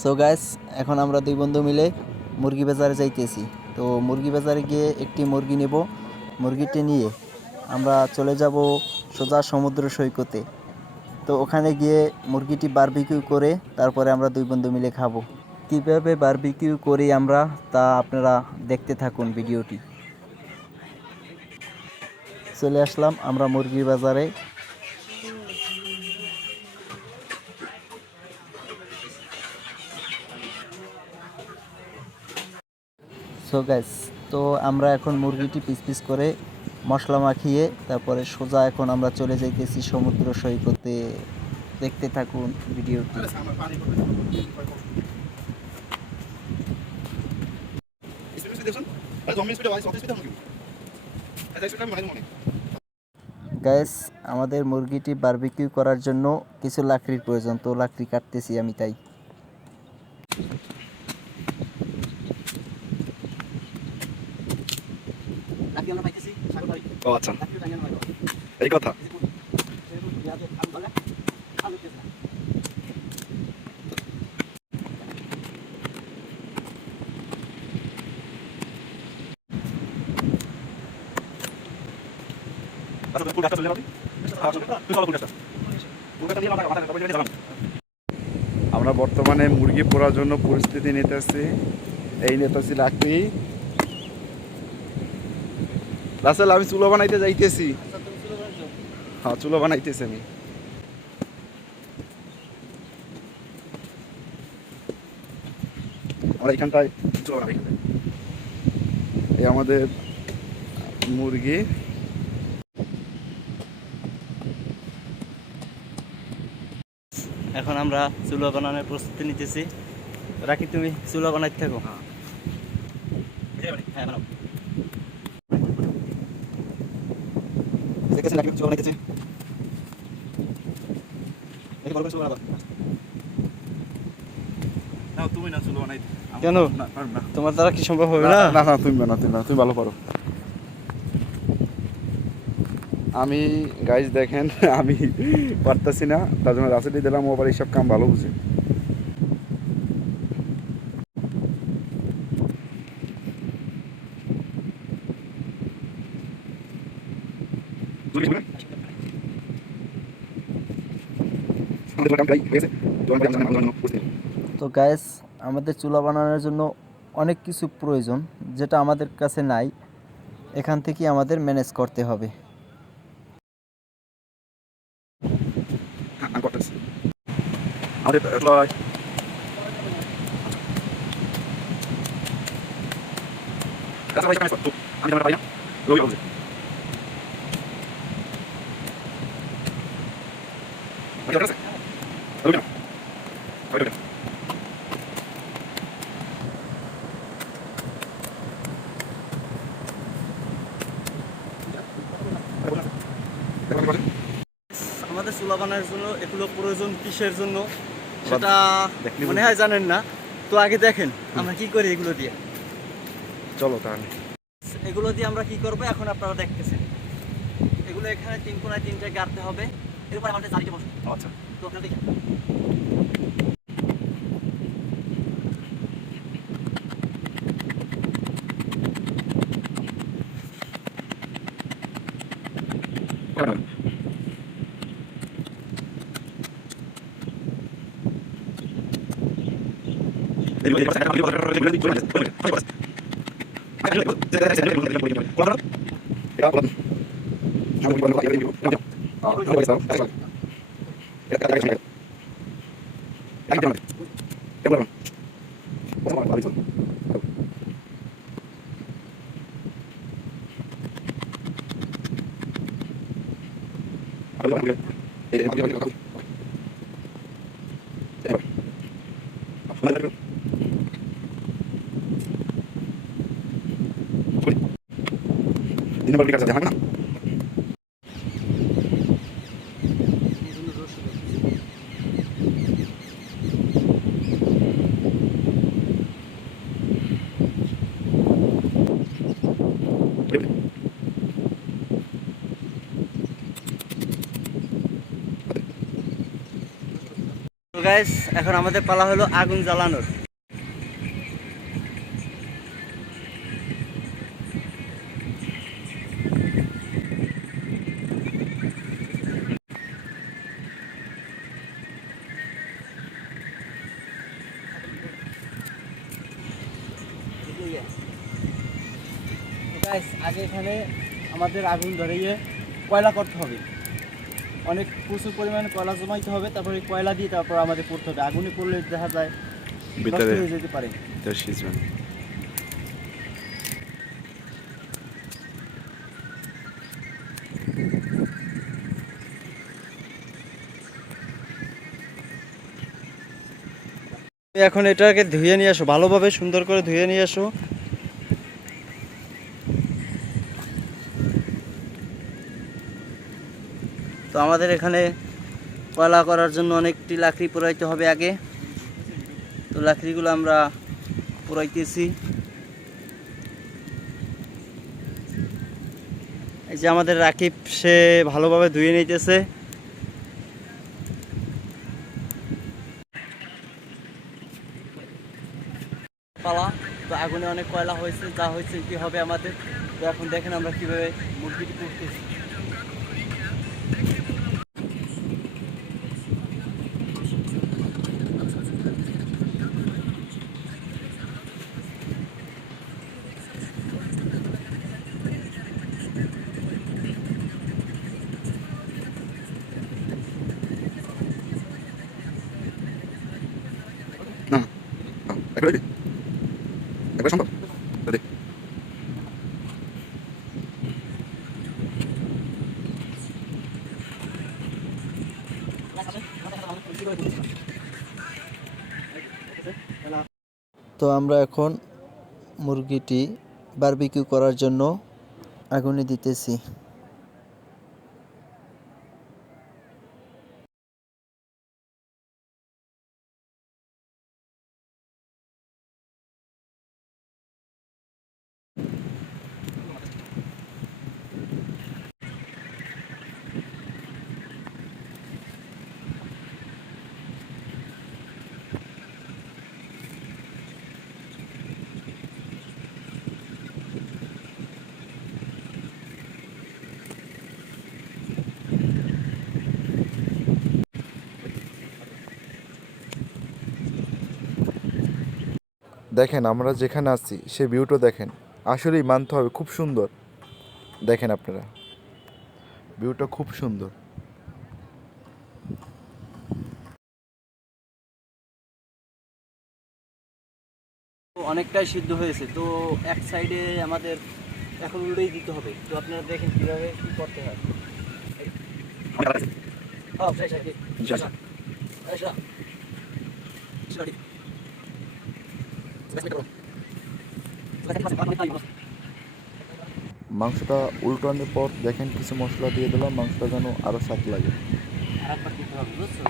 So guys, এখন আমরা দুই বন্ধু মিলে মুরগি বাজারে যাইতেছি। তো মুরগি বাজারে গিয়ে একটি মুরগি নেব। মুরগিটি নিয়ে আমরা চলে যাব সোজা সমুদ্র সৈকতে। তো ওখানে গিয়ে মুরগিটি বারবিকিউ করে তারপরে আমরা দুই বন্ধু মিলে খাবো। কীভাবে বারবিকিউ করি আমরা, তা আপনারা দেখতে থাকুন ভিডিওটি। চলে আসলাম আমরা মুরগি বাজারে। সো গাইস, তো আমরা এখন মুরগিটি পিস পিস করে মশলা মাখিয়ে তারপরে সোজা এখন আমরা চলে যাইতেছি সমুদ্র সৈকতে। দেখতে থাকুন ভিডিওটি। গাইস, আমাদের মুরগিটি বারবিকিউ করার জন্য কিছু লাকড়ির প্রয়োজন, তো লাকড়ি কাটতেছি আমি তাই। ও আচ্ছা, এই কথা। আমরা বর্তমানে মুরগি পোড়ার জন্য পরিস্থিতি নিতেছি। এই নিতেছি লাকড়ি। রাসেল, আমি চুলো বানাইতে যাইতেছি। হ্যাঁ, চুলো বানাইতেছি আমি। আমরা এখানটায় চুলো বানাই। এই আমাদের মুরগি। এখন আমরা চুলা বানানোর প্রস্তুতি নিতেছি। রাখি, তুমি চুলা বানাইতে থাকো। হ্যাঁ, বানাও। দেখেছেন, রাখি চুলা বানাইতেছে। দেখি বড় করে চুলা বানাবো। না, তুমি না চুলো বানাই। কেন? না, তোমার দ্বারা কি সম্ভব হবে না? না না, তুমি বানাও, তুমি ভালো পারো। আমি গাইজ দেখেন, আমি পারতেছি না, তার জন্য রাসেলই দিলাম। ও আবার এইসব কাম ভালো বুঝে। তো গাইস, আমাদের চুলা বানানোর জন্য অনেক কিছু প্রয়োজন, যেটা আমাদের কাছে নাই। এখান থেকে আমাদের ম্যানেজ করতে হবে। আমাদের চুলা বানানোর জন্য এগুলো প্রয়োজন কিসের জন্য সেটা মনে হয় জানেন না। তো আগে দেখেন আমরা কি করি এগুলো দিয়ে। চলো তাহলে। এগুলো দিয়ে আমরা কি করবো এখন আপনারা দেখতেছেন। এগুলো এখানে তিন কোনায় তিনটে গাড়তে হবে। এরপর আমাদের জারিতে বসে। আচ্ছা, তো আপনারা দেখেন। দিন নম্বর কাছে জানা না। তো গাইস এখন আমাদের পালা হলো আগুন জ্বালানোর। গাইস আগে এখানে আমাদের আগুন ধরিয়ে কয়লা করতে হবে, অনেক প্রচুর পরিমাণে কয়লা জমাইতে হবে, তারপরে কয়লা দিয়ে তারপর আমাদের করতে হবে। আগুনে করলে দেখা যায় নষ্ট ভিতরে হয়ে যেতে পারে। সিজবে না। এখন এটাকে ধুয়ে নিয়ে আসো, ভালোভাবে সুন্দর করে ধুয়ে নিয়ে আসো। তো আমাদের এখানে কয়লা করার জন্য অনেকটি লাকড়ি পোড়াইতে হবে আগে। তো লাকড়িগুলো আমরা পোড়াইতেছি। এই যে আমাদের রাকিব, সে ভালোভাবে ধুয়ে নিতেছে। পালা তো আগুনে অনেক কয়লা হয়েছে, যা হয়েছে কি হবে আমাদের। তো এখন দেখেন আমরা কিভাবে মুরগিটি করতেছি। না একবার একবার সম্ভব দেখ। তো আমরা এখন মুরগিটি বারবিকিউ করার জন্য আগুনে দিতেছি। দেখেন আমরা যেখানে আছি সে ভিউটা দেখেন, আসলেই মানতে হবে খুব সুন্দর। দেখেন আপনারা ভিউটা খুব সুন্দর। তো অনেকটাই সিদ্ধ হয়েছে। তো এক সাইডে আমাদের এখন উল্টেই দিতে হবে। তো আপনারা দেখেন কিভাবে কি করতে হয়। মাংসটা উল্টানোর পর দেখেন কিছু মশলা দিয়ে দিলাম, মাংসটা যেন আরও স্বাদ লাগে। আরেকবার দিতে হবে, বুঝছো?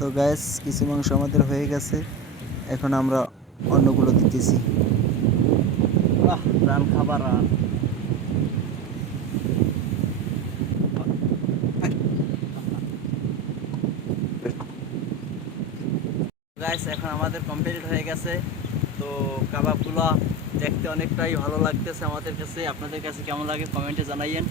তো গ্যাস কিছু মাংস আমাদের হয়ে গেছে, এখন আমরা অন্যগুলো দিতেছি। বাহ, রান খাবার রান। গাইস এখন আমাদের কমপ্লিট হয়ে গেছে। তো কাবাবগুলো দেখতে অনেকটাই ভালো লাগতেছে আমাদের কাছে। আপনাদের কাছে কেমন লাগে কমেন্টে জানাইয়েন।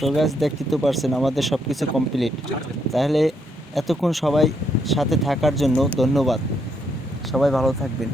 তো গাছ দেখতে তো পারছেন আমাদের সব কিছু কমপ্লিট। তাহলে এতক্ষণ সবাই সাথে থাকার জন্য ধন্যবাদ। সবাই ভালো থাকবেন।